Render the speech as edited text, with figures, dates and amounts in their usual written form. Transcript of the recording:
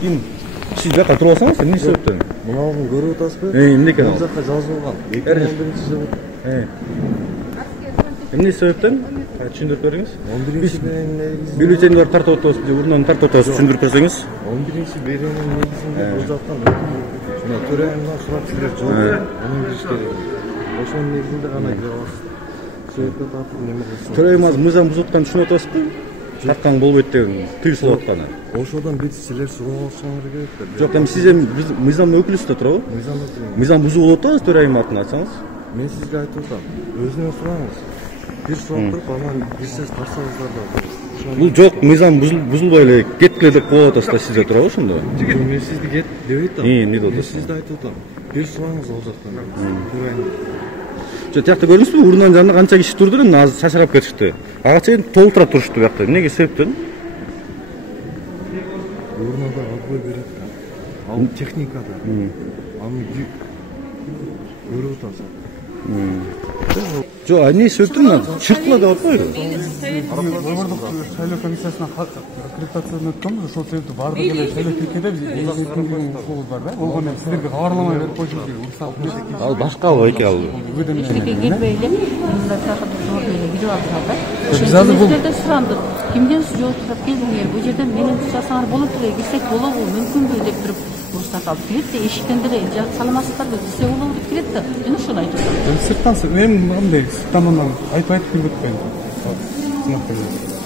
Ким? Siz de katıl olsanız ne sebepten? Mınavını görüp atasызбы? Эмне экен ал? Бул жакка жазылган. 2011-жылы. Эмне себептен? Түшүндүрүп бериңиз. 11-беренин негизинде. Бюллетень бар тартып атабыз, урундан тартып атабыз, түшүндүрүп берсеңиз. 11-беренин негизинде бул жактан мына төрайымдан сурап силер жол анын кириш керек. Ошонун негизинде гана кире аласыз. Себепти тартып неме кылсын. Төрайым азыр мыйзам бузуп атканын түшүнүп атасызбы? Тарткан болбойт деген тыюу салып атканы. Ошодон бир силер сурап алышыңар керек да. Жок, эми сиз эми мыйзамдын өкүлүсүз да туурабы? Мыйзам бузуу болуп атабыз, төрайым атын айтсаңыз. Мен сизге айтып атам. Өзүнөн сураңыз. Бир сурап туруп, анан бирсиз тарсаңыздар да. Бул жок, мыйзам бузулбай эле кеткиле деп коюп атасыз да сизде туурабы ошондо? Мен сизди кет дебейт да. Эмне деп Мен атасыз? сизди айтып атам. Бир сураңыз ал жактан. Турайын. Жо тиякта көрдүңүзбү? Урундан жанында канча киши турду эле, азыр шашырап кетишти. Ага чейин толтура турушту буякта. Эмнеге себептен? Урнада отбой берет да. Ал техникада. Аны көрүп атасың. Жо, эмне себептен чыркыла деп атпайбы? Өңүрдүк шайлоо комиссиясына аккредитациядан өткөнбүз, ошол себептен баардык эле шайлоо тилкеде биз укугубуз бар да. Ого мен силерге кабарламай берип койчумуз керек. Уруксат. Ал башка ал эки ал. Эчтеке келбей эле мындай тагы жол эле кирип алып да. Биз азыр бул сурандык. Кимден жол сурап келдиңер? Бул жерден менен жасаңар болот эле, кирсек болобу, мүмкүнбү деп туруп уруксат алып келет да, эшиктен деле саламатсыздарбы, кирсе болобу деп келет да. Мен ошону айтып атам. сырттан мен мындай сырттан айтып кирбек коюм. Сынак